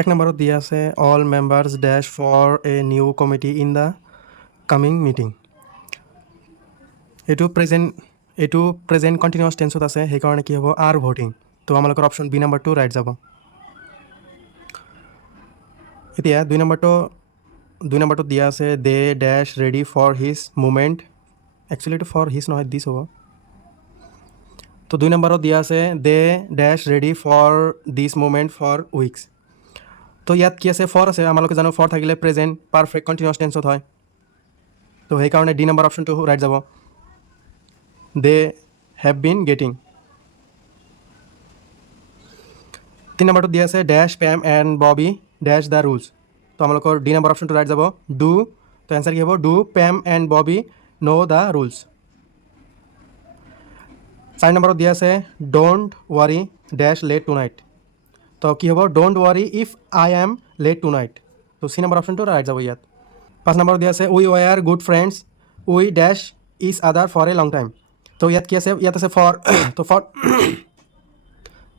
এক নম্বৰত দিয়া আছে all members dash for a new committee in the coming meeting. এইটো প্ৰেজেণ্ট কণ্টিনিউৱাছ টেন্সত আছে, সেইকাৰণে কি হ'ব আৰ ভোটিং। তো আমালোকৰ অপশ্যন বি নাম্বাৰটো ৰাইট যাব। এতিয়া দুই নম্বৰটোত দিয়া আছে they dash ready for his movement. Actually এইটো ফৰ হিজ নহয়, দিছ হ'ব। তো দুই নম্বৰত দিয়া আছে they dash ready for this movement for weeks. তো ইয়াত কি আছে ফৰ আছে, আমালোকে জানো ফৰ থাকিলে প্ৰেজেণ্ট পাৰফেক্ট কণ্টিনিউৱাছ টেন্সত হয়। তো সেইকাৰণে ডি নম্বৰ অপশ্যনটো ৰাইট যাব। They have been getting. তিন নম্বৰটোত দিয়া আছে dash Pam and Bobby dash the rules. তো আমালোকৰ ডি নম্বৰ অপশ্যনটো ৰাইট যাব। ডু, তো এনচাৰ কি হ'ব do Pam and Bobby know' the rules. 4 নম্বৰত দিয়া আছে don't worry dash late tonight. তো কি হ'ব don't worry if I am late tonight. তো চি নম্বৰ অপশ্যনটো ৰাইট যাব ইয়াত। 5 নম্বৰত দিয়া আছে উই were good friends we dash each other for a long time. তো ইয়াত কি আছে, ইয়াত আছে ফৰ। তো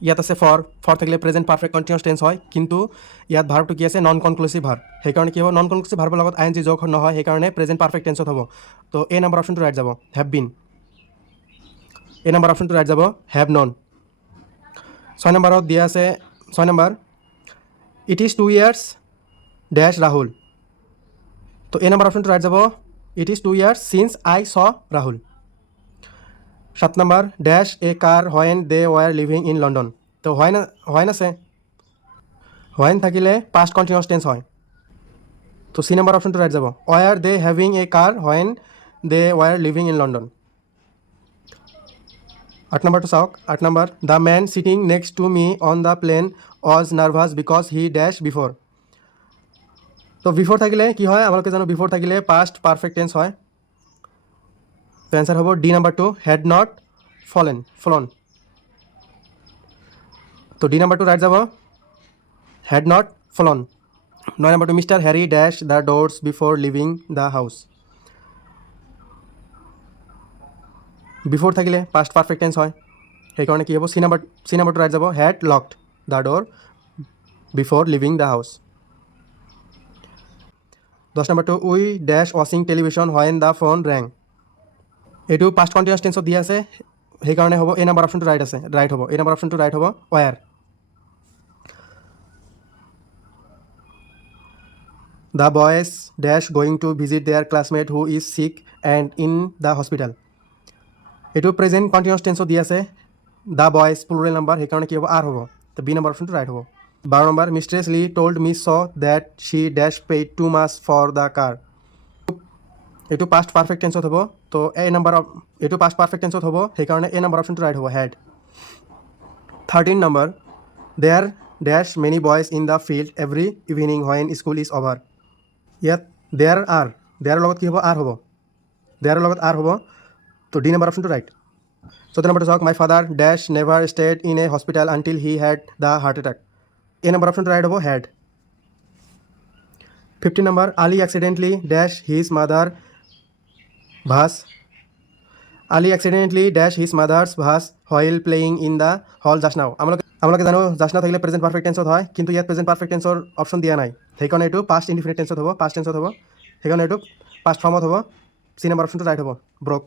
ইয়াত আছে ফৰ থাকিলে প্ৰেজেণ্ট পাৰফেক্ট কণ্টিনিউৱাছ টেন্স হয়, কিন্তু ইয়াত ভাৰ্বটো কি আছে নন কনক্লুচিভ ভাৰ্ব। সেইকাৰণে কি হ'ব নন কনক্লুচিভ ভাৰ্বৰ লগত আই এন জি যোগ নহয়, সেইকাৰণে প্ৰেজেণ্ট পাৰফেক্ট টেন্সত হ'ব। তো এ নম্বৰ অপশ্যনটো ৰাইট যাব, হেভ বিন। এ নম্বৰ অপশ্যনটো ৰাইট যাব, হেভ নন। 6 নম্বৰত দিয়া আছে 6 number it is 2 years dash Rahul. তো এ নম্বৰ অপশ্যনটো ৰাইট যাব, it is 2 years since I saw Rahul. 7 number dash a car when they were living in London. তো when আছে, হোৱেন থাকিলে পাষ্ট কণ্টিনিউৱাছ টেন্স হয়। তো চি নম্বৰ অপশ্যনটো right যাব, ৱেৰ they having a car when they were living in London. 8 নম্বৰটো চাওক। 8 number the man sitting next to me on the plane was nervous because he dash before. তো before থাকিলে কি হয়, আপোনালোকে জানো বিফৰ থাকিলে পাষ্ট পাৰফেক্ট টেন্স হয়। তো এনচাৰ হ'ব ডি নাম্বাৰটো হেড নট ফলন। তো ডি নাম্বাৰটো ৰাইট যাব, হেড নট ফলন। 9 নম্বৰটো mister Harry dash the doors before leaving the house. Before থাকিলে পাষ্ট পাৰফেক্ট টেন্স হয়, সেইকাৰণে কি হ'ব চি নাম্বাৰটো ৰাইট যাব, had locked the door before leaving the house. 10 নম্বৰটো উই ডেছ ৱাচিং television when the phone rang. এইটো পাষ্ট কণ্টিনিউৱাছ টেন্সত দিয়া আছে, সেইকাৰণে হ'ব এ নম্বৰ অপশ্যনটো ৰাইট হ'ব। এ নম্বৰ অপশ্যনটো ৰাইট হ'ব, were. The boys dash going to visit their classmate who is sick and in the hospital. এইটো প্ৰেজেণ্ট কণ্টিনিউৱাছ টেন্সত দি আছে, দ্য বয়েজ প্লুৰেল নাম্বাৰ, সেইকাৰণে কি হ'ব আৰ হ'ব। তো বি নম্বৰ অপশ্যনটো ৰাইট হ'ব। 12 number Mrs Lee told me ছ that she dash paid too much for the car. এইটো পাষ্ট পাৰফেক্ট টেন্সত হ'ব, তো এইটো পাষ্ট পাৰফেক্ট টেন্সত হ'ব, সেইকাৰণে এ নম্বৰ অপশ্যনটো ৰাইট হ'ব, হেড। 13 number there dash many boys in the field every evening when school is over. ইয়াত দেয়াৰৰ লগত কি হ'ব আৰ হ'ব, দেয়াৰৰ লগত আৰ হ'ব। তো ডি নম্বৰ অপশ্যনটো ৰাইট। 14 নম্বৰটো চাওক my father dash never stayed in a hospital until he had the heart attack. A number অপশ্যনটো ৰাইট হ'ব, had. 15 number Ali accidentally dash his mother vase. Ali accidentally dash his mother's vase while playing in the hall just now. আমালোকে জানো just নাও থাকিলে present perfect টেন্সত হয়, কিন্তু ইয়াত present perfect টেন্সৰ option দিয়া নাই, সেইকাৰণে এইটো পাষ্ট ইনডিফিনিট টেন্সত হ'ব, পাষ্ট টেন্সত হ'ব, সেইকাৰণে এইটো পাষ্ট ফৰ্মত হ'ব। চি নম্বৰ অপশ্যনটো ৰাইট হ'ব, ব্ৰক।